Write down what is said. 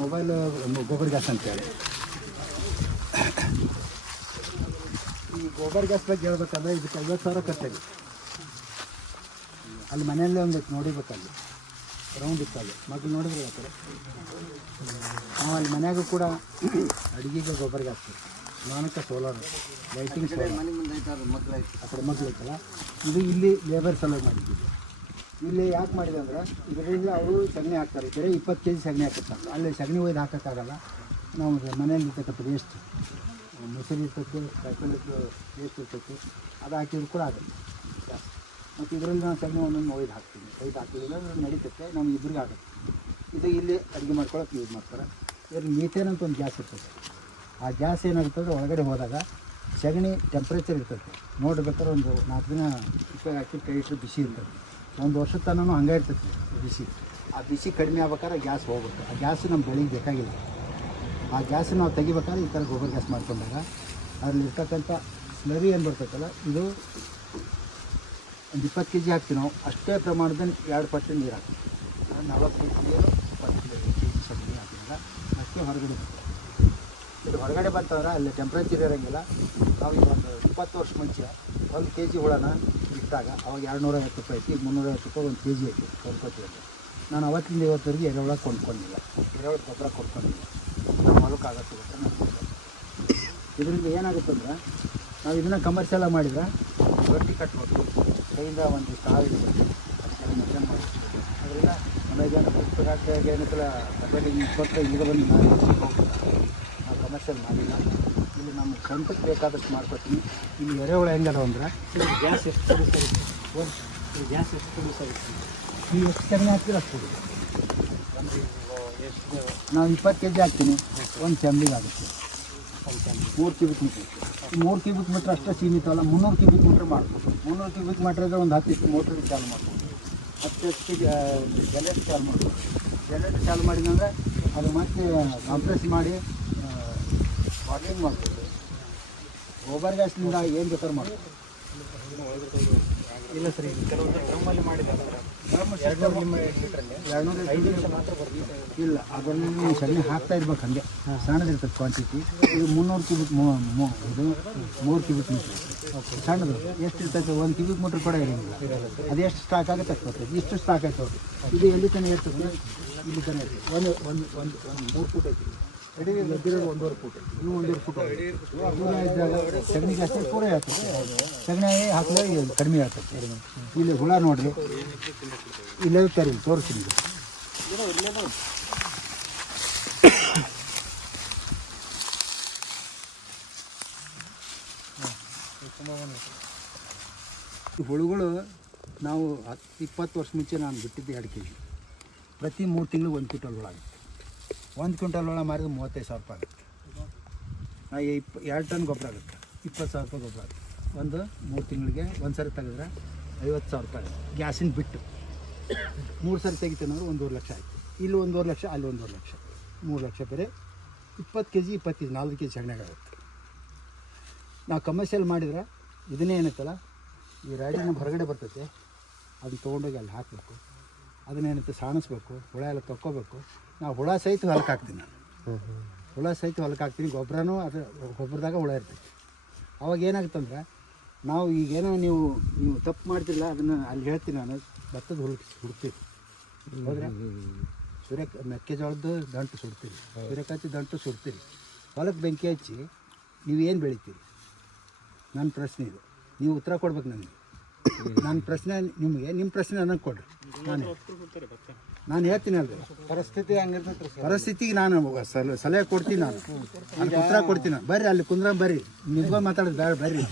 Mobile gobar gas ಅಂತೇಳಿ ಈ gobar gas ಬಗ್ಗೆ ಹೇಳ್ಬೇಕಂದ್ರೆ ಇದಕ್ಕೆ 50,000 ಖರ್ಚಾಗಿದೆ. ಅಲ್ಲಿ ಮನೆಯಲ್ಲೇ ಒಂದು ನೋಡಿಬೇಕಲ್ಲಿ ರೌಂಡ್ ಇತ್ತಲ್ಲಿ ಮಗಳು ನೋಡಿದ್ರೆ ಆ ಕಡೆ ನಾವು ಅಲ್ಲಿ ಮನೆಯಾಗೂ ಕೂಡ ಅಡುಗೆಗೆ ಗೊಬ್ಬರ ಗ್ಯಾಸ್ ಸ್ನಾನಕ್ಕೆ ಸೋಲಾರ್ ಲೈಟಿಂಗ್ ಸೋಲಾರ್ ಆ ಕಡೆ ಮಗ್ಳು ಐತಲ್ಲ ಇದು ಇಲ್ಲಿ ಲೇಬರ್ ಸಲುವಾಗಿ ಮಾಡಿದ್ದೀವಿ. ಇಲ್ಲಿ ಯಾಕೆ ಮಾಡಿದೆ ಅಂದ್ರೆ ಇದರಿಂದ ಅವರು ಸಗಣಿ ಹಾಕ್ತಾರೆ. ಈ ಕಡೆ 20 kg ಸಗಣಿ ಹಾಕುತ್ತಾರೆ. ಅಲ್ಲಿ ಸಗಣಿ ಒಯ್ದು ಹಾಕೋಕ್ಕಾಗಲ್ಲ. ನಾವು ಮನೆಯಲ್ಲಿ ಇರ್ತಕ್ಕಂಥ ವೇಸ್ಟ್ ಮೊಸರು ಇರ್ತೈತಿ ಕಾಯಿಪಲ್ಯದ್ದು ವೇಸ್ಟ್ ಇರ್ತೈತಿ ಅದು ಹಾಕಿದ್ರು ಕೂಡ ಆಗುತ್ತೆ ಗ್ಯಾಸ್. ಮತ್ತು ಇದರಲ್ಲಿ ನಾವು ಸಗಣಿ ಒಂದೊಂದು ಒಯ್ದು ಹಾಕ್ತಿದ್ದಿಲ್ಲ ನಡೀತೈತೆ ನಮ್ಗೆ ಇಬ್ಬರಿಗೆ ಆಗುತ್ತೆ. ಇದು ಇಲ್ಲಿ ಅಡುಗೆ ಮಾಡ್ಕೊಳಕ್ಕೆ ಯೂಸ್ ಮಾಡ್ತಾರೆ. ಇದ್ರಲ್ಲಿ ಮೀಥೇನ್ ಅಂತ ಒಂದು ಗ್ಯಾಸ್ ಇರ್ತೈತೆ. ಆ ಗ್ಯಾಸ್ ಏನಾಗುತ್ತೆ ಅಂದರೆ ಒಳಗಡೆ ಹೋದಾಗ ಸಗಣಿ ಟೆಂಪ್ರೇಚರ್ ಇರ್ತೈತೆ ನೋಡ್ಬೇಕಾದ್ರೆ ಒಂದು 4 ದಿನ ಉಪ್ಪಿಗೆ ಹಾಕಿ ಕೈ ಇಟ್ಟರೆ ಬಿಸಿ ಇರ್ತದೆ. 1 ವರ್ಷದ ತನಕ ಹಂಗೆ ಇರ್ತೈತಿ ಬಿಸಿ. ಆ ಬಿಸಿ ಕಡಿಮೆ ಆಗ್ಬೇಕಾದ್ರೆ ಗ್ಯಾಸ್ ಹೋಗ್ಬೇಕು. ಆ ಗ್ಯಾಸ್ ನಮ್ಮ ಬೆಳಿಗ್ಗೆ ಬೇಕಾಗಿಲ್ಲ. ಆ ಗ್ಯಾಸ್ ನಾವು ತೆಗಿಬೇಕಾದ್ರೆ ಈ ಥರ ಗೋಬರ್ ಗ್ಯಾಸ್ ಮಾಡ್ಕೊಂಡಾಗ ಅದ್ರಲ್ಲಿ ಇರ್ತಕ್ಕಂಥ ಸ್ಲರಿ ಏನು ಬರ್ತೈತಲ್ಲ ಇದು ಒಂದು 20 kg ಹಾಕ್ತೀವಿ ನಾವು. ಅಷ್ಟೇ ಪ್ರಮಾಣದಲ್ಲಿ 2 ಪಟ್ಟು ನೀರು ಹಾಕ್ತೀವಿ. 40 kg ನೀರು 20 kg ಸಗಣಿ ಹಾಕಿದಾಗ ಅಷ್ಟೇ ಹೊರಗಡೆ ಬರ್ತದೆ. ಇದು ಹೊರಗಡೆ ಬಂತಂದ್ರೆ ಅಲ್ಲಿ ಟೆಂಪ್ರೇಚರ್ ಇರೋಂಗಿಲ್ಲ. ನಾವು ಒಂದು 20 ವರ್ಷ ಮುಂಚೆ 1 kg ಹುಳನ ಇಟ್ಟಾಗ ಅವಾಗ 250 ರೂಪಾಯಿ ಐತಿ. 350 ರೂಪಾಯಿ 1 kg ಐತಿ ಕೊಂಡ್ಕೊತೀವಿ. ನಾನು ಅವತ್ತಿಂದ ಇವತ್ತವರೆಗೆ ಎರೆಹುಳ ಕೊಂಡ್ಕೊಂಡಿಲ್ಲ, ಎರೆಹುಳ ಗೊಬ್ಬರ ಕೊಂಡ್ಕೊಂಡಿಲ್ಲ. ನಾವು ಹೊಲಕ್ಕಾಗತ್ತೆ ಇದರಿಂದ ಏನಾಗುತ್ತೆ ಅಂದ್ರೆ ನಾವು ಇದನ್ನು ಕಮರ್ಷಿಯಲ್ ಮಾಡಿದ್ರೆ ರೊಟ್ಟಿ ಕಟ್ಬೋದು. ಕೈಯಿಂದ ಒಂದು ಕಾಳು ಇಡ್ಬೋದು, ಅದಕ್ಕೆಲ್ಲ ಮೆಷನ್ ಮಾಡಿ ಅದರಿಂದ ಏನಕ್ಕಲ್ಲ ಮೊಬೈಲಿಗೆ ಕೊಟ್ಟರೆ ಈಗ ಬಂದು ನಾವು ಕಮರ್ಷಿಯಲ್ ಮಾಡಿಲ್ಲ. ಇಲ್ಲಿ ನಮ್ಮ ಸ್ವಂತಕ್ಕೆ ಬೇಕಾದಷ್ಟು ಮಾಡ್ಕೊತೀನಿ. ಇಲ್ಲಿ ಎರೆಹುಳ ಹೆಂಗಲ್ಲ ಅಂದ್ರೆ ಗ್ಯಾಸ್ ಎಷ್ಟು ಕಡಿಸಾಗುತ್ತೆ ಗ್ಯಾಸ್ ಎಷ್ಟು ಕಡಿಸಾಗುತ್ತೆ ನೀವು ಎಷ್ಟು ಕಡಿಮೆ ಹಾಕ್ತೀರ ಅಷ್ಟು ನಾವು 20 kg ಹಾಕ್ತೀನಿ. ಒಂದು ಚಂಬಿಗೆ ಆಗುತ್ತೆ 3 ಕ್ಯೂಬಿಕ್ ಮೀಟ್ರ್. 3 ಕ್ಯೂಬಿಕ್ ಮೀಟ್ರ್ ಅಷ್ಟೇ ಸೀಮಿತವಲ್ಲ. 300 ಕ್ಯೂಬಿಕ್ ಮೀಟ್ರ್ ಮಾಡ್ಬೋದು. 300 ಕ್ಯೂಬಿಕ್ ಮೀಟ್ರ್ ಇದ್ದರೆ ಒಂದು 10 ಮೋಟ್ರಿಗೆ ಚಾಲು ಮಾಡ್ಬೋದು. 10 ಜನರೇಟರ್ ಚಾಲು ಮಾಡ್ಬೋದು. ಜನರೇಟರ್ ಚಾಲು ಮಾಡಿದಂದ್ರೆ ಅದು ಮತ್ತೆ ಕಾಂಪ್ರೆಸ್ ಮಾಡಿ ಬಾಟ್ಲಿಂಗ್ ಮಾಡ್ಬೋದು. ಗೋಬರ್ ಗ್ಯಾಸ್ನಿಂದ ಏನು ಬೇಕಾದ್ರೂ ಮಾಡ್ಬೋದು. ಇಲ್ಲ ಸರ್, ಈಗ ಕೆಲವೊಂದು ಡ್ರಮ್ಮಲ್ಲಿ ಮಾಡಿದ್ದಾರೆ. ಇಲ್ಲ ಅದನ್ನು ಸಗಣಿ ಹಾಕ್ತಾ ಇರ್ಬೇಕು. ಹಾಗೆ ಸಣ್ಣದಿರ್ತದೆ ಕ್ವಾಂಟಿಟಿ. ಇದು 300 ಕ್ಯೂಬಿಕ್ ಇದು 3 ಕ್ಯೂಬಿಕ್ ಮೀಟ್ರ್ ಸಣ್ಣದು ಎಷ್ಟು ಇರ್ತೈತೆ. 1 ಕ್ಯೂಬಿಕ್ ಮೀಟ್ರ್ ಕೂಡ ಇರೋಂಗಿಲ್ಲ. ಅದು ಎಷ್ಟು ಸ್ಟಾಕ್ ಆಗುತ್ತೆ ಅಷ್ಟು ಬರ್ತೈತೆ. ಇಷ್ಟು ಸ್ಟಾಕ್ ಆಯ್ತು. ಇದು ಎಲ್ಲಿ ತನಕ ಇರ್ತದೆ? ಇಲ್ಲಿ ತನಕ ಇರ್ತದೆ. ಒಂದು 3 ಫೂಟ್ ಐತಿ. ಅಡಿ ಎದ್ದಿರೋದು 1.5 ಫೂಟ್. ಇವು 1.5 ಫೂಟ್ ಪೂರ ಇದ್ದಾಗ ಸಗಣಿ ಗ್ಯಾಸ್ ಪೂರ ಆಗ್ತದೆ. ಸಗಣಿ ಹಾಕಲೇ ಕಡಿಮೆ ಆಗ್ತದೆ. ಇಲ್ಲಿ ಹುಳ ನೋಡಿರಿ ಇಲ್ಲೇ ತರಿ ತೋರಿಸ್ತೀನಿ. ಈ ಹುಳುಗಳು ನಾವು 20 ವರ್ಷ ಮುಂಚೆ ನಾನು ಬಿಟ್ಟಿದ್ದೆ 2 kg. ಪ್ರತಿ 3 ತಿಂಗಳು 1 ಕ್ವಿಂಟಲ್ ಹುಳ ಆಗುತ್ತೆ. 1 ಕ್ವಿಂಟಲ್ ಹುಳ ಮಾರಿದ್ರೆ 35,000 ರೂಪಾಯಿ ಆಗುತ್ತೆ. 2 ಟನ್ ಗೊಬ್ಬರ ಆಗುತ್ತೆ. 20,000 ರೂಪಾಯಿ ಗೊಬ್ಬರ ಆಗುತ್ತೆ. ಒಂದು 3 ತಿಂಗಳಿಗೆ ಒಂದು ಸರಿ ತೆಗೆದ್ರೆ 50,000 ರೂಪಾಯಿ ಆಗುತ್ತೆ. ಗ್ಯಾಸಿನ ಬಿಟ್ಟು 3 ಸರಿ ತೆಗಿತೀನಿ ಅಂದ್ರೆ 1.5 ಲಕ್ಷ ಆಯಿತು. ಇಲ್ಲಿ 1.5 ಲಕ್ಷ, ಅಲ್ಲಿ 1.5 ಲಕ್ಷ, 3 ಲಕ್ಷ ಬೇರೆ. 20 kg 20 kg 4 kg ಸಗಣಿಯಾಗುತ್ತೆ. ನಾವು ಕಮರ್ಷಿಯಲ್ ಮಾಡಿದ್ರೆ ಇದನ್ನೇ ಏನೈತಲ್ಲ ಈ ರಾಡಿ ನಮ್ಮ ಹೊರಗಡೆ ಬರ್ತೈತೆ ಅದನ್ನ ತೊಗೊಂಡೋಗಿ ಅಲ್ಲಿ ಹಾಕಬೇಕು. ಅದನ್ನೇನೈತೆ ಸಾಣಿಸ್ಬೇಕು. ಹುಳ ಎಲ್ಲ ತಕ್ಕೋಬೇಕು. ನಾವು ಹುಳ ಸಹಿತ ಹೊಲಕ್ಕೆ ಹಾಕ್ತೀನಿ. ನಾನು ಹುಳ ಸಹಿತ ಹೊಲಕ್ಕೆ ಹಾಕ್ತೀನಿ. ಗೊಬ್ಬರನೂ ಅದು ಗೊಬ್ಬರದಾಗ ಹುಳ ಇರ್ತೈತಿ. ಅವಾಗ ಏನಾಗುತ್ತಂದ್ರೆ ನಾವು ಈಗೇನೋ ನೀವು ತಪ್ಪು ಮಾಡ್ತಿಲ್ಲ ಅದನ್ನು ಅಲ್ಲಿ ಹೇಳ್ತೀನಿ. ನಾನು ಭತ್ತದ ಹುಡ್ತೀವಿ ಹೋದರೆ ಮೆಕ್ಕೆಜೋಳದ್ದು ದಂಟು ಸುಡ್ತೀವಿ, ಸೂರ್ಯಕಾಂತಿ ದಂಟು ಸುಡ್ತೀವಿ. ಹೊಲಕ್ಕೆ ಬೆಂಕಿ ಹಚ್ಚಿ ನೀವೇನು ಬೆಳಿತೀರಿ? ನನ್ನ ಪ್ರಶ್ನೆ ಇದು. ನೀವು ಉತ್ತರ ಕೊಡ್ಬೇಕು ನನಗೆ. ನನ್ನ ಪ್ರಶ್ನೆ ನಿಮಗೆ, ನಿಮ್ಮ ಪ್ರಶ್ನೆ ನನಗೆ ಕೊಡ್ರಿ. ನಾನು ಹೇಳ್ತೀನಿ ಅಲ್ರಿ ಪರಿಸ್ಥಿತಿ ಹಂಗಿರ್ತೈತೆ. ಪರಿಸ್ಥಿತಿಗೆ ನಾನು ಸಲಹೆ ಕೊಡ್ತೀನಿ. ನಾನು ಅದಕ್ಕೆ ಉತ್ತರ ಕೊಡ್ತೀನಿ. ಬರ್ರಿ ಅಲ್ಲಿ ಕುಂದ್ರ ಬರ್ರಿ. ನಿಮ್ಗೆ ಮಾತಾಡೋದು ಬೇಡ, ಬರ್ರಿ.